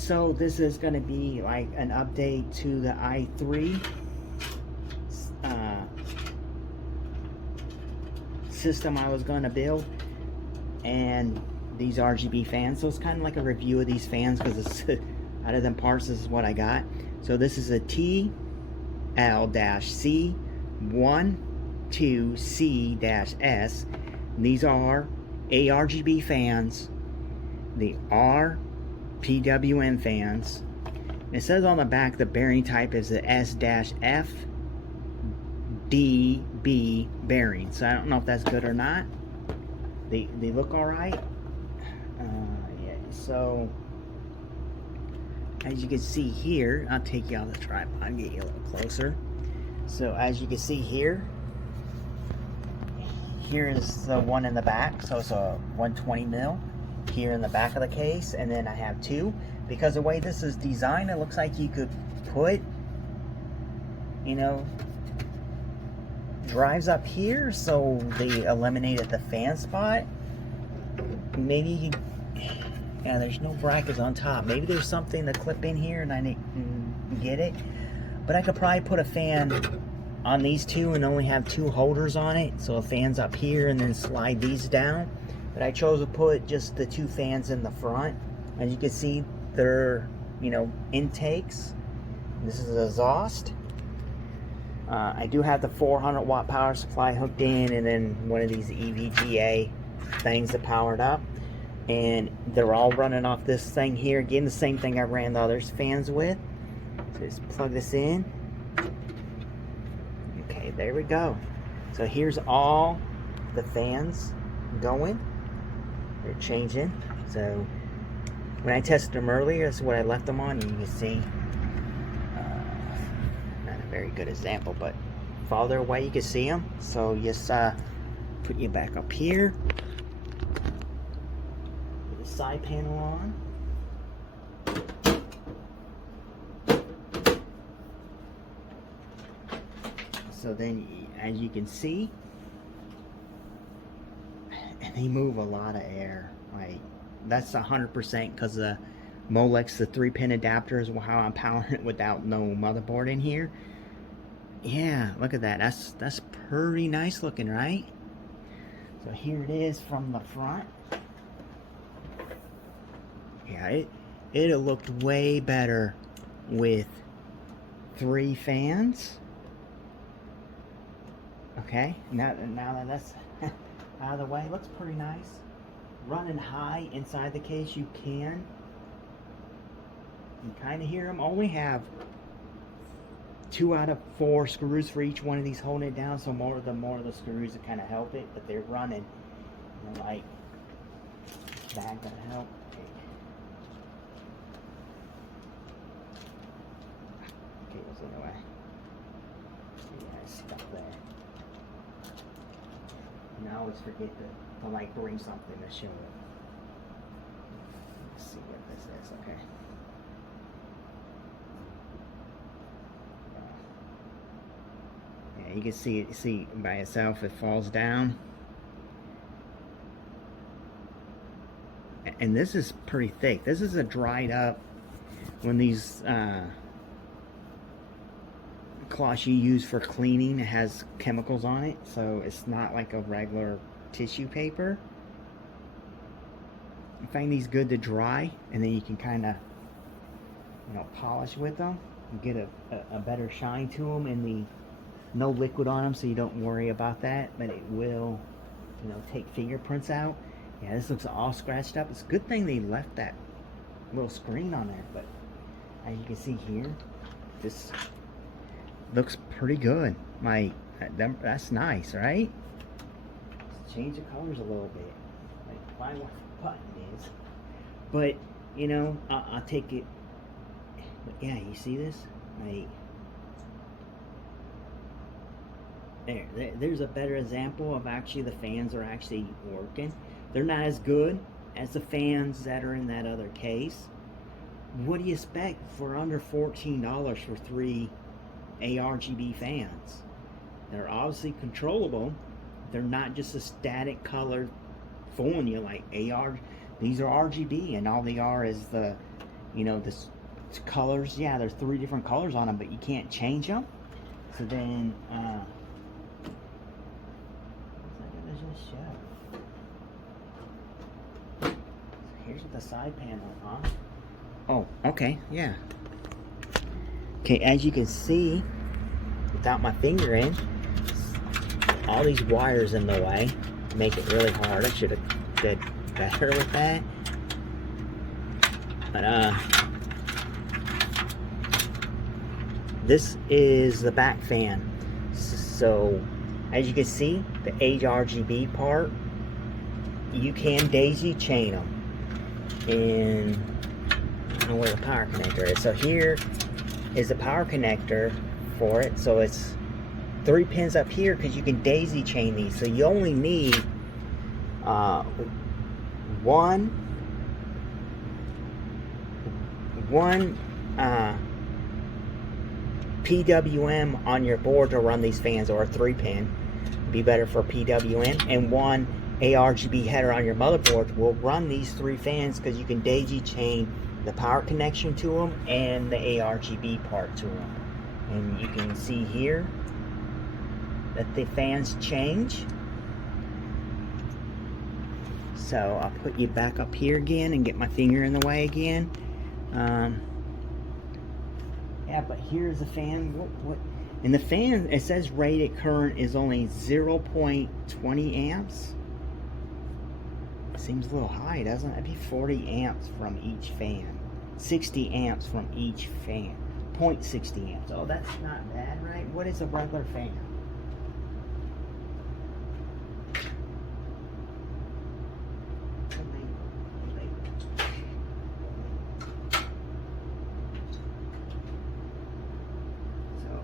So this is going to be like an update to the i3 system I was going to build, and these RGB fans. So it's kind of like a review of these fans, because it's out of them parts, this is what I got. So this is a TL-C12C-S. These are Argb fans. They are PWM fans. It says on the back the bearing type is the S-FDB bearing. So I don't know if that's good or not. They look all right. Yeah. So as you can see here, I'll take you on the tripod and get you a little closer. So as you can see here, here is the one in the back. So it's a 120 mil here in the back of the case, and then I have two. Because the way this is designed, it looks like you could put, you know, drives up here, so they eliminated the fan spot. Maybe you can, yeah, there's no brackets on top. Maybe there's something to clip in here and I can get it. But I could probably put a fan on these two and only have two holders on it, so a fan's up here and then slide these down. But I chose to put just the two fans in the front. As you can see, they're, you know, intakes. This is exhaust. I do have the 400 watt power supply hooked in, and then one of these EVGA things that power it up. And they're all running off this thing here. Again, the same thing I ran the other fans with. So just plug this in. Okay, there we go. So here's all the fans going. They're changing. So when I tested them earlier, that's what I left them on. And you can see, not a very good example, but farther away you can see them. So just put you back up here. Put the side panel on. So then, as you can see, and they move a lot of air. Like, that's 100% because the Molex, the 3-pin adapter, is how I'm powering it without no motherboard in here. Yeah, look at that. That's pretty nice looking, right? So here it is from the front. Yeah, it looked way better with 3 fans. Okay, now that that's out of the way, looks pretty nice. Running high inside the case, you can kind of hear them. Only have 2 out of 4 screws for each one of these holding it down, so the more of the screws to kind of help it, but they're running, you know, like that gonna help. Okay, what's in the way? Yeah, stuff there. And I always forget to like bring something to show it. Let's see what this is. Okay. Yeah, you can see it. See by itself, it falls down. And this is pretty thick. This is a dried up. When these cloths you use for cleaning, it has chemicals on it, so it's not like a regular tissue paper. I find these good to dry, and then you can kind of, you know, polish with them and get a better shine to them, and no liquid on them, so you don't worry about that. But it will, you know, take fingerprints out. Yeah, this looks all scratched up. It's a good thing they left that little screen on there, but as you can see here, this looks pretty good. That's nice, right? Let's change the colors a little bit. Like, find what the button is. But, you know, I'll take it. But yeah, you see this? Like, there's a better example of actually the fans are actually working. They're not as good as the fans that are in that other case. What do you expect for under $14 for 3 Argb fans? They're obviously controllable. They're not just a static color fooling you like AR. These are RGB, and all they are is the you know, this colors. Yeah, there's 3 different colors on them, but you can't change them. So then, here's the side panel, huh? Oh, okay, yeah. Okay, as you can see, without my finger in, all these wires in the way make it really hard. I should have did better with that. But this is the back fan. So as you can see, the Argb part, you can daisy chain them. And I don't know where the power connector is. So here is the power connector for it. So it's 3 pins up here because you can daisy chain these. So you only need one PWM on your board to run these fans, or a 3-pin, be better for PWM, and one Argb header on your motherboard will run these 3 fans because you can daisy chain the power connection to them and the Argb part to them. And you can see here that the fans change. So I'll put you back up here again and get my finger in the way again. Yeah, but here's the fan. What? And the fan, it says rated current is only 0.20 amps. Seems a little high, doesn't it? That'd be 40 amps from each fan. 60 amps from each fan. 0.60 amps. Oh, that's not bad, right? What is a regular fan?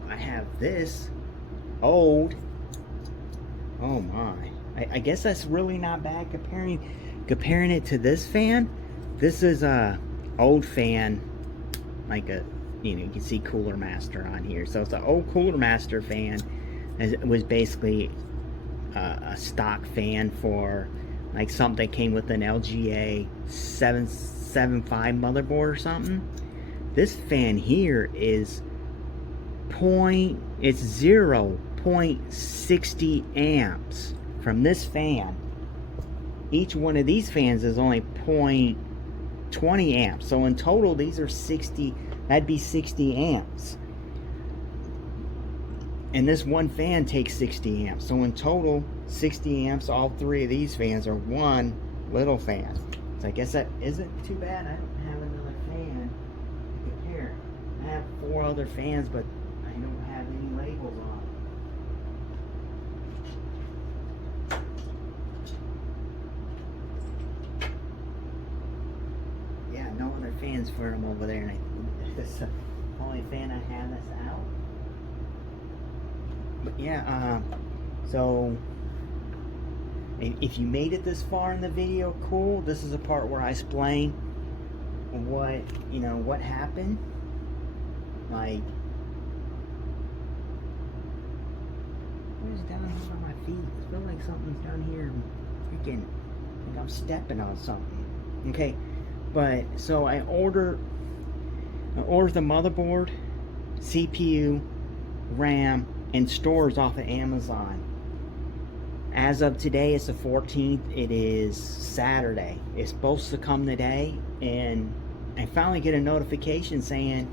I have this old, oh my, I guess that's really not bad comparing it to this fan. This is a old fan, like a, you know, you can see Cooler Master on here. So it's an old Cooler Master fan. It was basically a stock fan for like something that came with an LGA 775 motherboard or something. This fan here is it's 0.60 amps from this fan. Each one of these fans is only 0.20 amps. So in total, these are 60. That'd be 60 amps. And this one fan takes 60 amps. So in total, 60 amps. All 3 of these fans are one little fan. So I guess that isn't too bad. I don't have another fan to compare. I have 4 other fans, but I don't have any labels on them. Yeah, no other fans for them over there. And this is the only fan I have that's out. But yeah, so if you made it this far in the video, cool. This is a part where I explain what, you know, what happened. Like, what is down here on my feet? I feel like something's down here. Freaking, like I'm stepping on something. Okay, but so I ordered the motherboard, CPU, RAM, and stores off of Amazon. As of today, it's the 14th. It is Saturday. It's supposed to come today, and I finally get a notification saying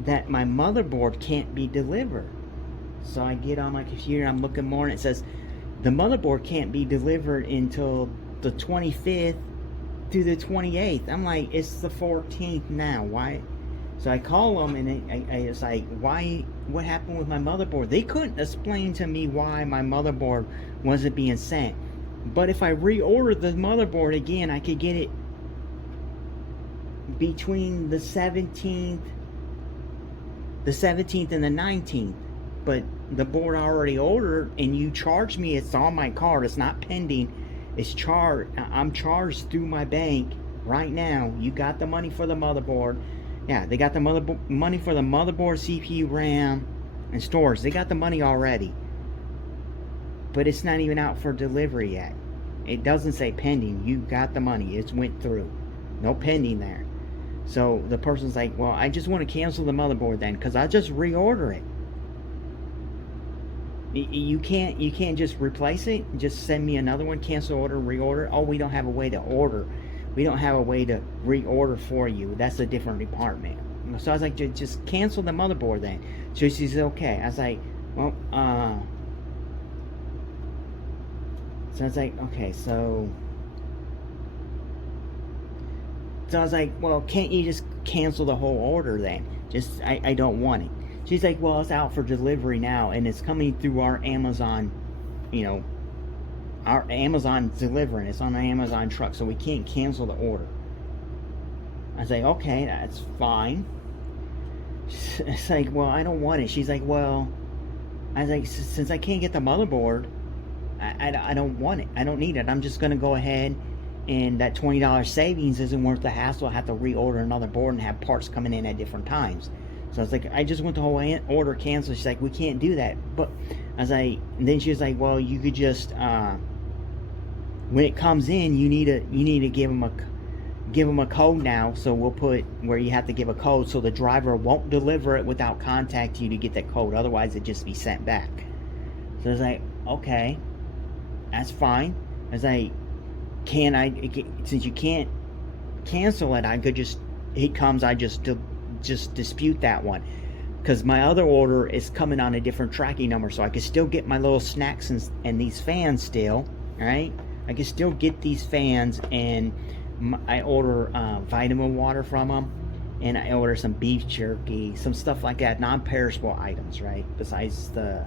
that my motherboard can't be delivered. So I get on my computer, I'm looking more, and it says the motherboard can't be delivered until the 25th to the 28th. I'm like, it's the 14th now. Why? So I call them, and I was like, why? What happened with my motherboard? They couldn't explain to me why my motherboard wasn't being sent. But if I reorder the motherboard again, I could get it between the 17th and the 19th. But the board I already ordered, and you charged me, it's on my card, it's not pending, it's charged. I'm charged through my bank right now. You got the money for the motherboard. Yeah, they got the money for the motherboard, CPU, RAM, and storage. They got the money already. But it's not even out for delivery yet. It doesn't say pending. You got the money. It went through. No pending there. So the person's like, well, I just want to cancel the motherboard then, because I'll just reorder it. You can't just replace it. Just send me another one, cancel order, reorder. Oh, we don't have a way to order. We don't have a way to reorder for you. That's a different department. So I was like, just cancel the motherboard then. So she said, okay. I was like, well, so I was like, okay, so I was like, well, can't you just cancel the whole order then? Just, I don't want it. She's like, well, it's out for delivery now, and it's coming through our Amazon, our Amazon's delivering. It's on an Amazon truck, so we can't cancel the order. I was like, okay, that's fine. It's like, well, I don't want it. She's like, well, I was like, since I can't get the motherboard, I don't want it. I don't need it. I'm just going to go ahead, and that $20 savings isn't worth the hassle. I have to reorder another board and have parts coming in at different times. So I was like, I just want the whole order canceled. She's like, we can't do that. But I was like, and then she was like, well, you could just, when it comes in, you need to give them a code now. So we'll put where you have to give a code, so the driver won't deliver it without contacting you to get that code. Otherwise, it'd just be sent back. So I was like, okay, that's fine. I was like, since you can't cancel it, I could just, it comes, I just dispute that one, because my other order is coming on a different tracking number, so I can still get my little snacks and these fans still. All right, I can still get these fans, and I order vitamin water from them, and I order some beef jerky, some stuff like that, non-perishable items, right, besides the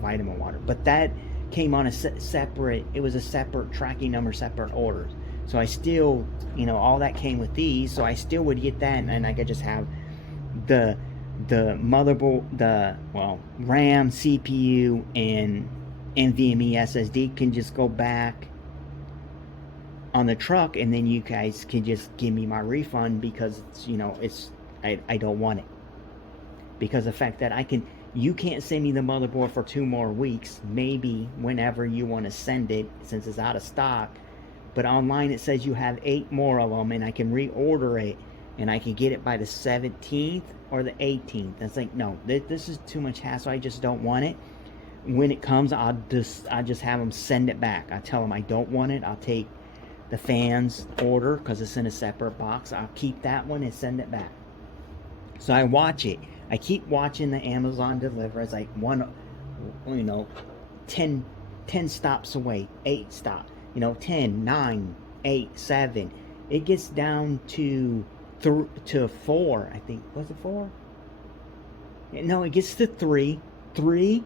vitamin water. But that came on a separate, it was a separate tracking number, separate orders. So I still, all that came with these, so I still would get that, and I could just have the motherboard, RAM, CPU, and NVMe SSD can just go back on the truck, and then you guys can just give me my refund, because I don't want it. Because the fact that you can't send me the motherboard for 2 more weeks, maybe whenever you want to send it, since it's out of stock. But online it says you have 8 more of them, and I can reorder it, and I can get it by the 17th or the 18th. It's like, no, this is too much hassle. I just don't want it. When it comes, I'll just have them send it back. I tell them I don't want it. I'll take the fans order, because it's in a separate box. I'll keep that one and send it back. So I watch it. I keep watching the Amazon deliver. It's like 10 stops away, 8 stops. 10, 9, 8, 7. It gets down to 4, I think. Was it 4? No, it gets to 3. 3,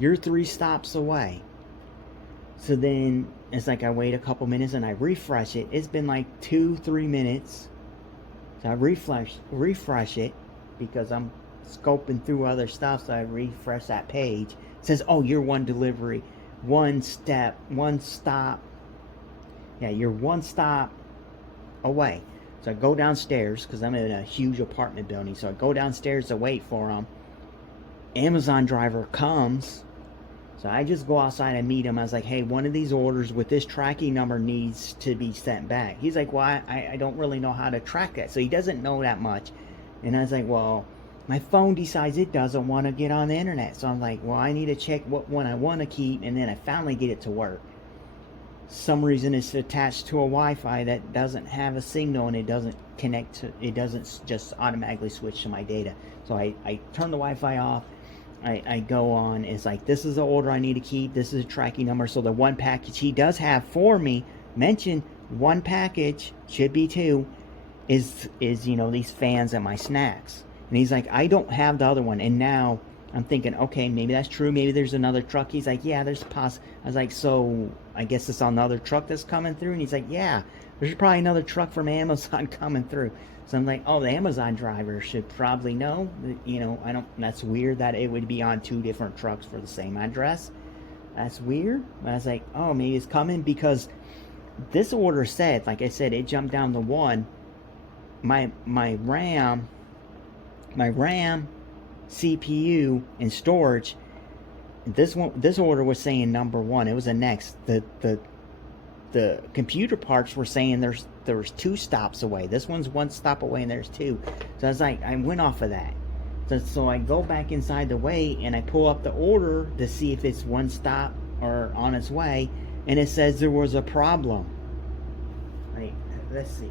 you're 3 stops away. So then it's like I wait a couple minutes and I refresh it. It's been like 2-3 minutes. So I refresh it, because I'm scoping through other stuff. So I refresh that page. It says, oh, you're one delivery, one stop. Yeah, you're 1 stop away. So I go downstairs, because I'm in a huge apartment building. So I go downstairs to wait for him. Amazon driver comes. So I just go outside and meet him. I was like, hey, one of these orders with this tracking number needs to be sent back. He's like, well, I don't really know how to track that. So he doesn't know that much. And I was like, well, my phone decides it doesn't want to get on the internet. So I'm like, well, I need to check what one I want to keep. And then I finally get it to work. Some reason it's attached to a Wi-Fi that doesn't have a signal, and it doesn't connect to, it doesn't just automatically switch to my data. So I turn the Wi-Fi off. I go on. It's like, this is the order I need to keep. This is a tracking number. So the one package he does have for me, mentioned one package, should be 2, is these fans and my snacks. And he's like, I don't have the other one. And now I'm thinking, okay, maybe that's true. Maybe there's another truck. He's like, yeah, there's I was like, so I guess it's another truck that's coming through. And he's like, yeah, there's probably another truck from Amazon coming through. So I'm like, oh, the Amazon driver should probably know. That's weird that it would be on 2 different trucks for the same address. That's weird. But I was like, oh, maybe it's coming, because this order said, like I said, it jumped down to 1. My RAM, CPU, and storage. This order was saying number 1. It was the next. The computer parts were saying there's there was 2 stops away. This one's 1 stop away and there's 2. So I was like, I went off of that. So I go back inside the way and I pull up the order to see if it's 1 stop or on its way, and it says there was a problem. Like, let's see.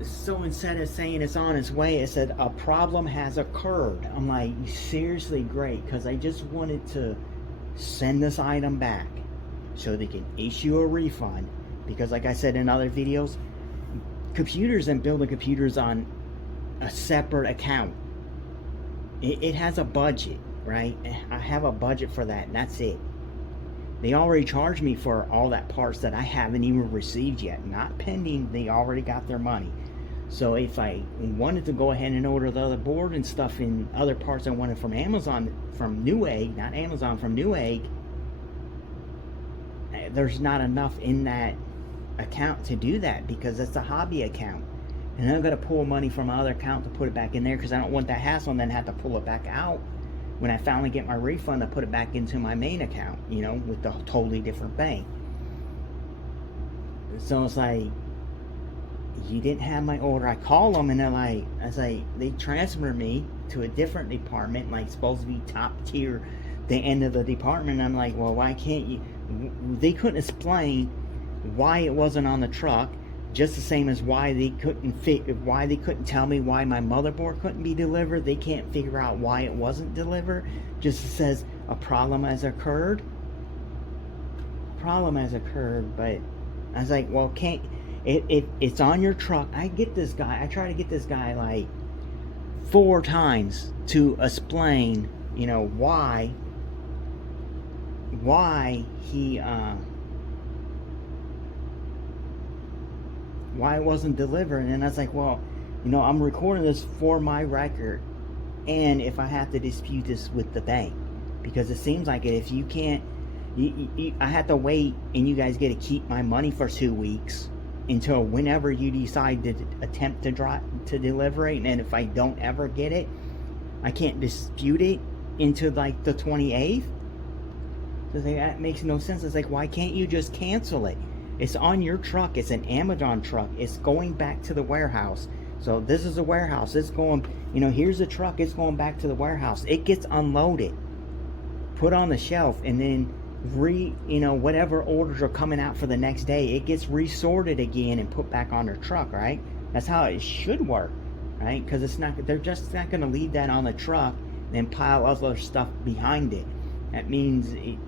So instead of saying it's on its way, it said a problem has occurred. I'm like, seriously, great, because I just wanted to send this item back so they can issue a refund. Because like I said in other videos, computers and building computers on a separate account, it has a budget, right? I have a budget for that, and that's it. They already charged me for all that parts that I haven't even received yet, not pending. They already got their money. So if I wanted to go ahead and order the other board and stuff in other parts I wanted from Amazon, from Newegg, not Amazon, from Newegg, there's not enough in that account to do that, because it's a hobby account. And I'm going to pull money from my other account to put it back in there, because I don't want that hassle and then have to pull it back out when I finally get my refund to put it back into my main account, you know, with the totally different bank. So it's like, you didn't have my order. I call them and they're like, they transfer me to a different department, like supposed to be top tier, the end of the department. I'm like, well, why can't you? They couldn't explain why it wasn't on the truck, just the same as why they couldn't tell me why my motherboard couldn't be delivered. They can't figure out why it wasn't delivered. Just says a problem has occurred. Problem has occurred, but I was like, well, can't. It's on your truck. I try to get this guy like 4 times to explain, you know, why he why it wasn't delivered. And I was like, well, you know, I'm recording this for my record, and if I have to dispute this with the bank, because it seems like it, if you can't, I have to wait, and you guys get to keep my money for 2 weeks until whenever you decide to attempt to deliver it. And if I don't ever get it, I can't dispute it into like the 28th. So that makes no sense. It's like, why can't you just cancel it? It's on your truck. It's an Amazon truck. It's going back to the warehouse. So this is a warehouse. It's going, you know, here's the truck. It's going back to the warehouse. It gets unloaded, put on the shelf, and then you know, whatever orders are coming out for the next day, it gets resorted again and put back on their truck, right? That's how it should work, right? Because they're just not going to leave that on the truck and then pile other stuff behind it. That means it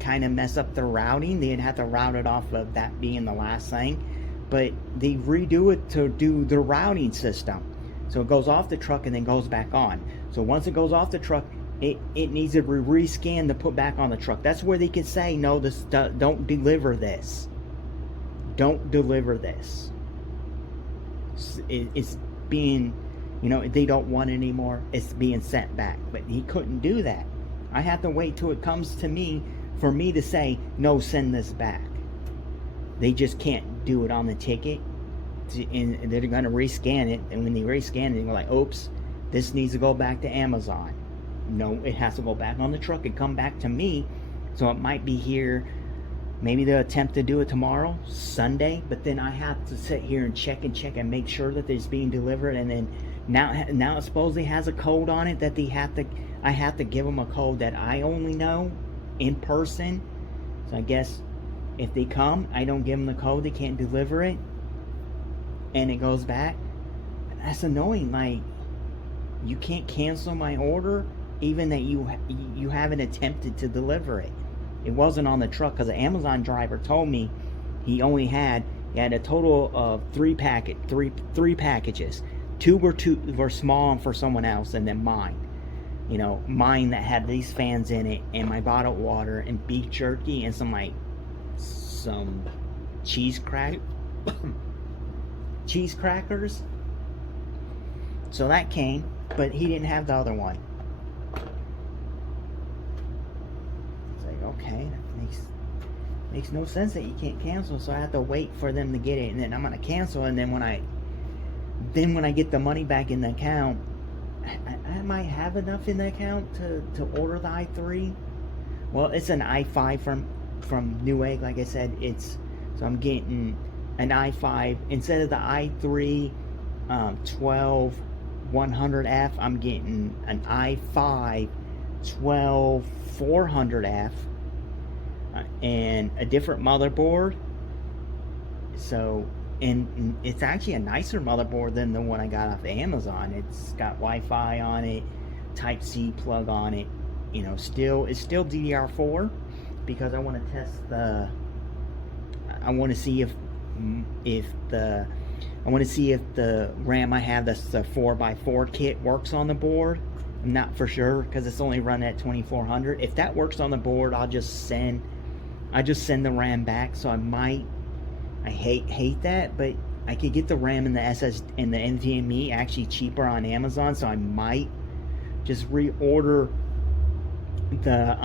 kind of mess up the routing. They'd have to route it off of that being the last thing, but they redo it to do the routing system, so it goes off the truck and then goes back on. So once it goes off the truck, it needs to be rescanned to put back on the truck. That's where they can say, no, don't deliver this. Don't deliver this. It's being, you know, they don't want it anymore. It's being sent back. But he couldn't do that. I have to wait till it comes to me for me to say, no, send this back. They just can't do it on the ticket. And they're going to rescan it. And when they rescan it, they're like, oops, this needs to go back to Amazon. No, it has to go back on the truck and come back to me. So it might be here. Maybe they'll attempt to do it tomorrow, Sunday, but then I have to sit here and check and make sure that it's being delivered. And then now it supposedly has a code on it that I have to give them a code that I only know in person. So I guess if they come, I don't give them the code, they can't deliver it, and it goes back. That's annoying. Like, you can't cancel my order even that you haven't attempted to deliver it. It wasn't on the truck, because the Amazon driver told me he had a total of three packages. Two were small for someone else, and then mine. You know, mine that had these fans in it, and my bottled water, and beef jerky, and some cheese crackers. So that came, but he didn't have the other one. It's like, okay, Makes no sense that you can't cancel, so I have to wait for them to get it, and then I'm gonna cancel, and then when I get the money back in the account, I might have enough in the account to order the i3. Well, it's an i5 from Newegg, like I said. So I'm getting an i5 instead of the i3 12100F. I'm getting an i5 12400F and a different motherboard. So, and it's actually a nicer motherboard than the one I got off Amazon. It's got Wi-Fi on it, Type-C plug on it. You know, it's still DDR4 because I want to test the. I want to see if the RAM I have, that's the 4x4 kit, works on the board. I'm not for sure because it's only run at 2400. If that works on the board, I just send the RAM back. So I hate that, but I could get the RAM and the SS and the NVMe actually cheaper on Amazon. So I might just reorder the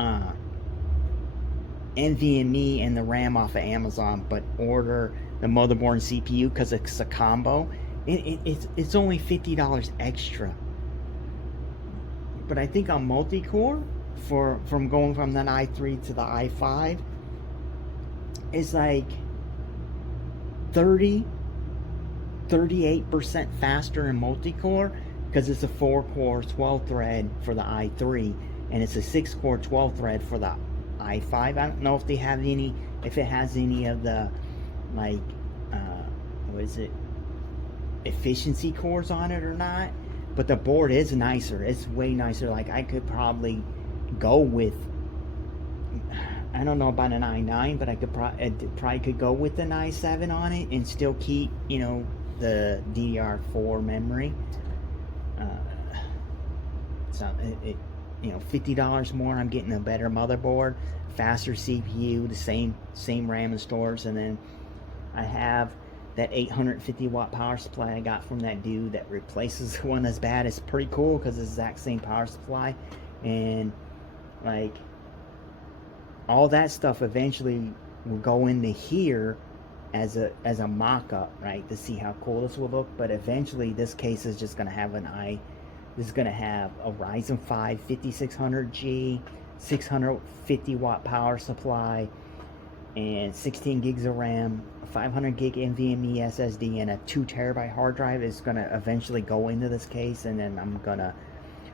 NVMe and the RAM off of Amazon, but order the motherboard and CPU because it's a combo. It's only $50 extra. But I think on multi-core, from going from the i3 to the i5, it's like 38% faster in multi-core because it's a 4-core 12-thread for the i3 and it's a 6-core 12-thread for the i5. I don't know if it has any of the like what is it, efficiency cores on it or not, but the board is nicer. It's way nicer. Like I could probably go with, I don't know about an i9, but I could probably could go with an i7 on it and still keep, you know, the DDR4 memory. So you know, $50 more, I'm getting a better motherboard, faster CPU, the same RAM and storage, and then I have that 850 watt power supply I got from that dude that replaces the one that's bad. It's pretty cool because it's the exact same power supply, and like all that stuff eventually will go into here as a mock-up, right, to see how cool this will look. But eventually this case is just going to have this is going to have a Ryzen 5 5600G, 650 watt power supply, and 16 gigs of RAM, 500 gig NVMe SSD, and a 2 terabyte hard drive is going to eventually go into this case. And then I'm going to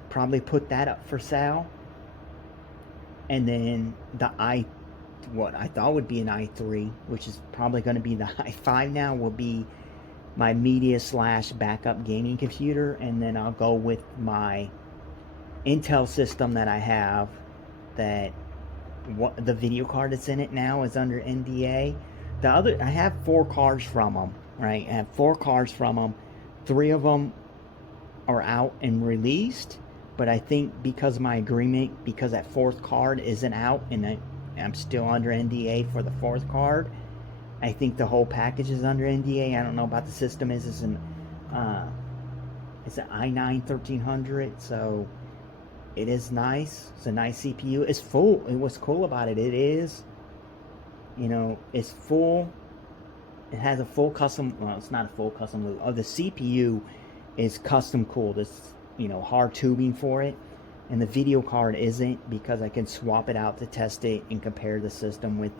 probably put that up for sale. And then what I thought would be an i3, which is probably going to be the i5 now, will be my media / backup gaming computer. And then I'll go with my Intel system that I have, that the video card that's in it now is under NDA. I have 4 cards from them, right? I have 4 cards from them. 3 of them are out and released, but I think because of my agreement, because that 4th card isn't out and I'm still under NDA for the 4th card, I think the whole package is under NDA. I don't know about the system. It's an i9 1300, so it is nice. It's a nice CPU. It's full. And what's cool about it, it's full. It has a full custom, well, it's not a full custom loop. The CPU is custom cooled. It's, hard tubing for it. And the video card isn't, because I can swap it out to test it and compare the system with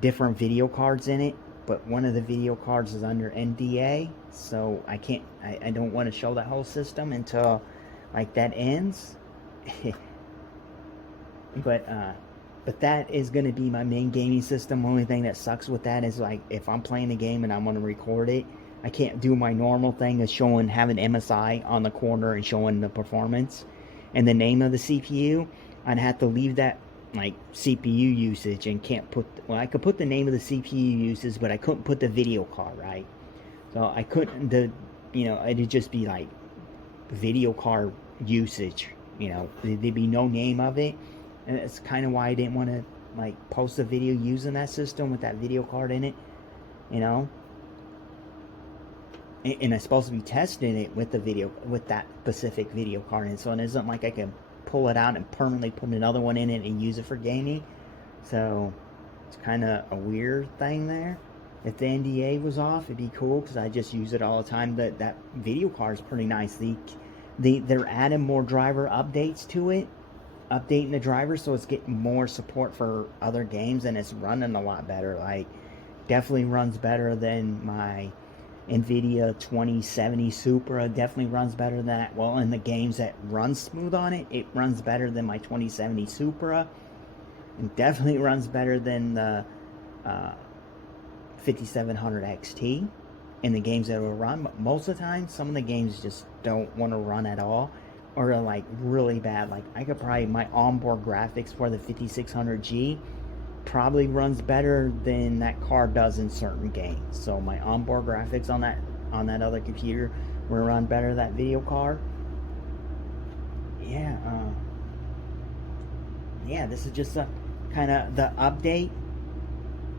different video cards in it. But one of the video cards is under NDA, so I don't want to show that whole system until like that ends. But that is going to be my main gaming system. Only thing that sucks with that is, like, if I'm playing a game and I'm going to record it, I can't do my normal thing of having MSI on the corner and showing the performance and the name of the CPU. I'd have to leave that like CPU usage and can't put, I could put the name of the CPU usage, but I couldn't put the video card, right? So I couldn't, it'd just be like video card usage, there'd be no name of it. And that's kind of why I didn't want to like post a video using that system with that video card in it, and I'm supposed to be testing it with that specific video card. And so it isn't like I can pull it out and permanently put another one in it and use it for gaming. So It's kind of a weird thing there. If the NDA was off, it'd be cool because I just use it all the time. That video card is pretty nice. They're adding more driver updates to it, updating the driver, so it's getting more support for other games, and it's running a lot better. Like, definitely runs better than my NVIDIA 2070 Supra. Definitely runs better than that. Well, in the games that run smooth on it, it runs better than my 2070 Supra. It definitely runs better than the 5700 XT in the games that will run. But most of the time, some of the games just don't want to run at all, or are like really bad. Like, I could probably, my onboard graphics for the 5600G probably runs better than that card does in certain games. So my onboard graphics on that other computer will run better than that video card. Yeah, yeah, this is just a kind of the update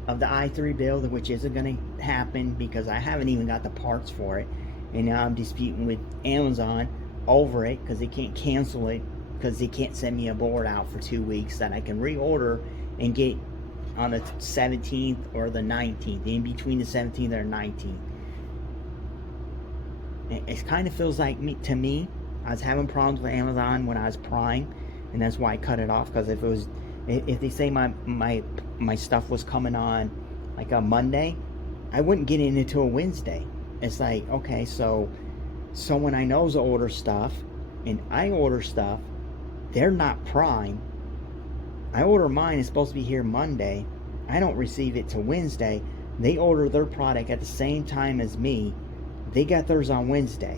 of the i3 build, which isn't going to happen because I haven't even got the parts for it, and now I'm disputing with Amazon over it because they can't cancel it because they can't send me a board out for 2 weeks that I can reorder and get on the 17th or the 19th, in between the 17th or 19th. It kind of feels like, to me, I was having problems with Amazon when I was Prime, and that's why I cut it off. Because if they say my stuff was coming on like a Monday, I wouldn't get it until a Wednesday. It's like, okay, so someone I know's order stuff, and I order stuff. They're not Prime. I order mine, it's supposed to be here Monday. I don't receive it till Wednesday. They order their product at the same time as me. They got theirs on Wednesday.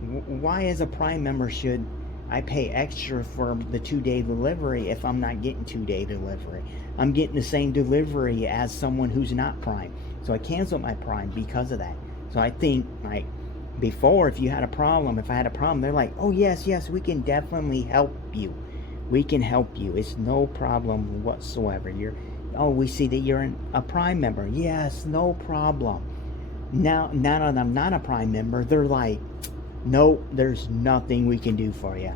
Why, as a Prime member, should I pay extra for the 2-day delivery if I'm not getting 2-day delivery? I'm getting the same delivery as someone who's not Prime. So I canceled my Prime because of that. So I think, like, before, if I had a problem, they're like, oh yes, we can definitely help you. We can help you. It's no problem whatsoever. We see that you're a Prime member. Yes, no problem. Now that I'm not a Prime member, they're like, no, there's nothing we can do for you.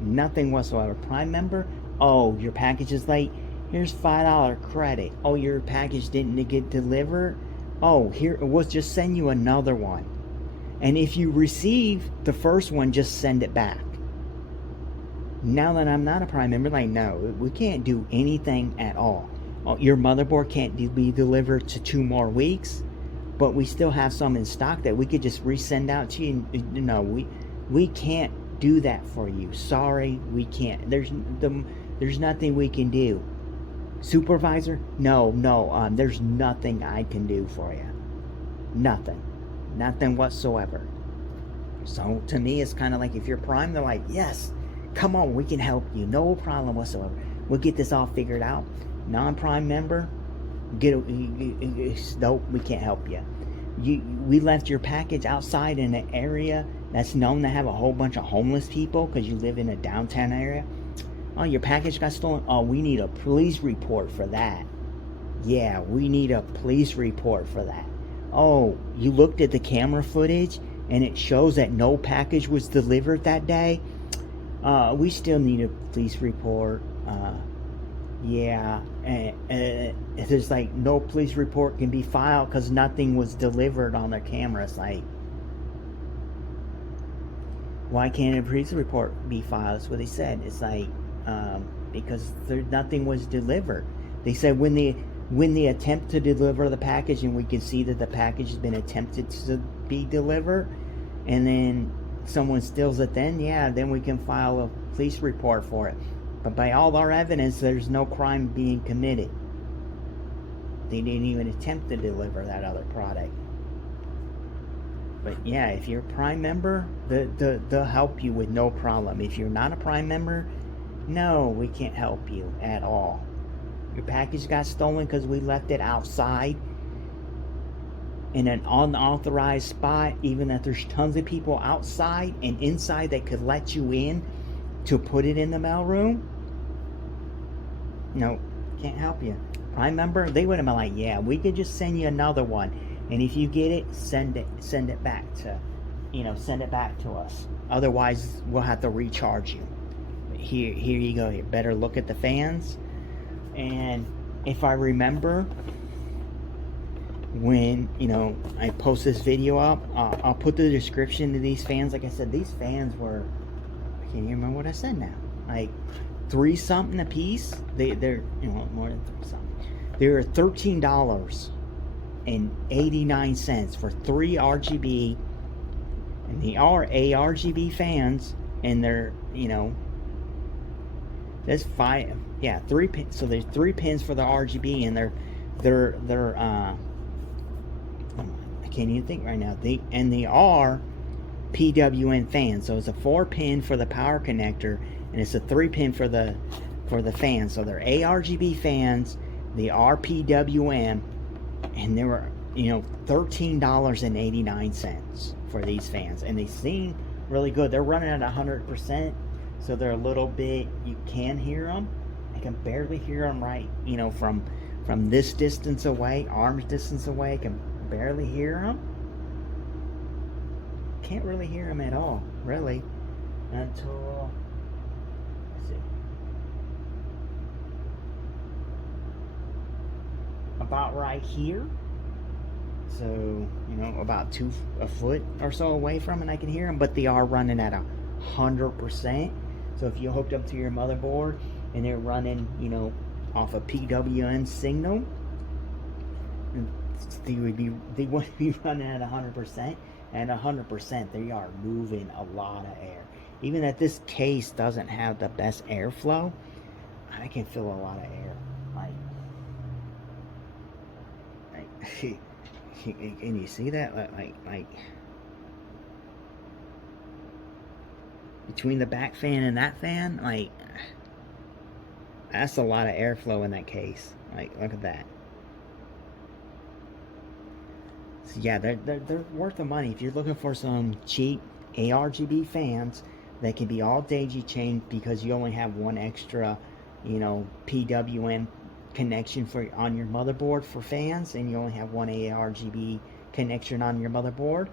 Nothing whatsoever. Prime member, oh, your package is late. Here's $5 credit. Oh, your package didn't get delivered. Oh, here, we'll just send you another one. And if you receive the first one, just send it back. Now that I'm not a Prime member, like, no, we can't do anything at all. Your motherboard can't be delivered to 2 more weeks, but we still have some in stock that we could just resend out to you. No, we can't do that for you. Sorry, we can't. There's nothing we can do. Supervisor, no, there's nothing I can do for you. Nothing whatsoever. So to me, it's kind of like, if you're Prime, they're like, yes, come on, we can help you. No problem whatsoever. We'll get this all figured out. Non-Prime member, nope, we can't help you. We left your package outside in an area that's known to have a whole bunch of homeless people because you live in a downtown area. Oh, your package got stolen. Oh, we need a police report for that. Yeah, we need a police report for that. Oh, you looked at the camera footage and it shows that no package was delivered that day. We still need a police report. Yeah, there's like no police report can be filed because nothing was delivered on their cameras. Like, why can't a police report be filed? That's what they said. It's like, because nothing was delivered. They said when they attempt to deliver the package and we can see that the package has been attempted to be delivered, and then someone steals it, then we can file a police report for it. But by all our evidence, there's no crime being committed. They didn't even attempt to deliver that other product. But yeah, if you're a Prime member, they'll help you with no problem. If you're not a Prime member, no, we can't help you at all. Your package got stolen because we left it outside in an unauthorized spot, even that there's tons of people outside and inside that could let you in to put it in the mailroom. No, can't help you. Prime member, they would have been like, yeah, we could just send you another one, and if you get it, send it back to, send it back to us. Otherwise, we'll have to recharge you. Here you go. You better look at the fans, and if I remember, when, you know, I post this video up, I'll put the description to these fans. Like I said, these fans were, I can't even remember what I said now, like 3 something a piece. They're, you know, more than 3 something. They were $13.89 for 3 RGB, and they are ARGB fans, and they're, you know, there's 5, yeah, 3 pins. So there's 3 pins for the RGB, and they're I can't even think right now. They are PWM fans. So it's a 4 pin for the power connector, and it's a 3 pin for the fan. So they're ARGB fans. They are PWM, and they were, you know, $13.89 for these fans, and they seem really good. They're running at 100%, so they're a little bit, you can hear them. I can barely hear them, right, you know, from this distance away, arm's distance away. I can barely hear them. Can't really hear them at all, really, until, let's see, about right here. So, you know, about a foot or so away from it, I can hear them, but they are running at 100%. So if you hooked up to your motherboard and they're running, you know, off a PWM signal, they would be running at 100%. And 100%, they are moving a lot of air. Even that this case doesn't have the best airflow, I can feel a lot of air. Like can you see that? Like between the back fan and that fan, like, that's a lot of airflow in that case. Like, look at that. So yeah, they're worth the money. If you're looking for some cheap ARGB fans that can be all daisy chained, because you only have one extra, you know, PWM connection on your motherboard for fans, and you only have one ARGB connection on your motherboard,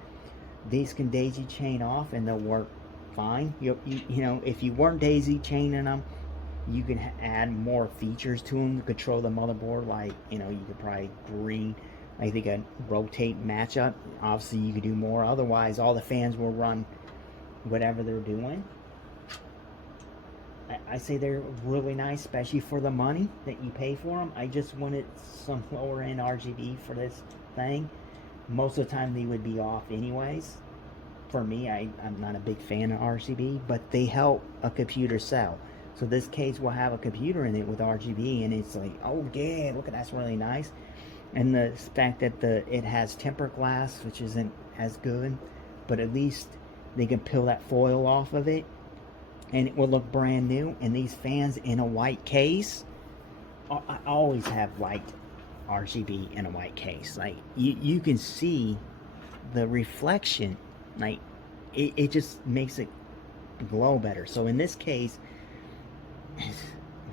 these can daisy chain off and they'll work fine. You know, if you weren't daisy chaining them, you can add more features to them to control the motherboard. Like, you know, you could probably I think a rotate matchup. Obviously, you could do more. Otherwise, all the fans will run whatever they're doing. I say they're really nice, especially for the money that you pay for them. I just wanted some lower end RGB for this thing. Most of the time, they would be off anyways. For me, I'm not a big fan of RGB, but they help a computer sell. So this case will have a computer in it with RGB, and it's like, oh yeah, look at that's really nice. And the fact that it has tempered glass, which isn't as good, but at least they can peel that foil off of it, and it will look brand new. And these fans in a white case, I always have liked RGB in a white case. Like, you can see the reflection, like it just makes it glow better. So in this case,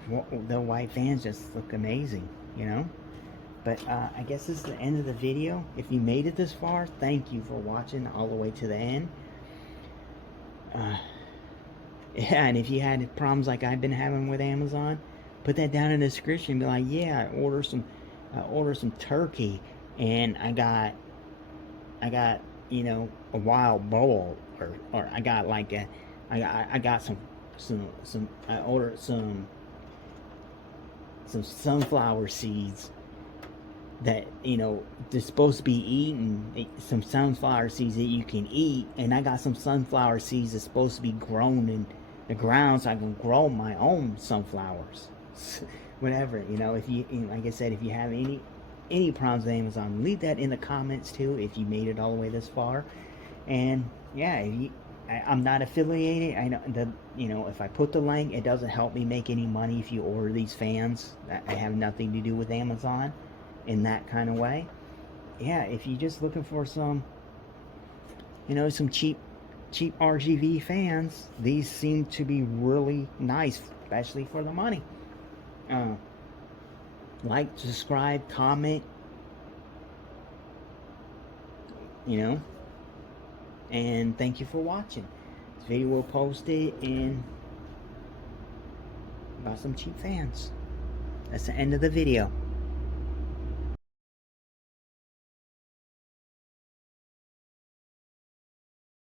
the white fans just look amazing, you know. But I guess this is the end of the video. If you made it this far, thank you for watching all the way to the end. Yeah, and if you had problems like I've been having with Amazon, put that down in the description. Be like, yeah, I ordered some turkey, and I got you know, a wild boar, or I got like I got I ordered some sunflower seeds that, you know, they're supposed to be eaten, some sunflower seeds that you can eat, and I got some sunflower seeds that's supposed to be grown in the ground so I can grow my own sunflowers. Whatever, you know, if you, like I said, if you have any problems with Amazon, leave that in the comments too, if you made it all the way this far. And yeah, I'm not affiliated. I know that, you know, if I put the link, it doesn't help me make any money if you order these fans. I have nothing to do with Amazon in that kind of way. Yeah, if you're just looking for some, you know, some cheap RGB fans, these seem to be really nice, especially for the money. Like, subscribe, comment, you know, and thank you for watching. This video will post it in about some cheap fans. That's the end of the video.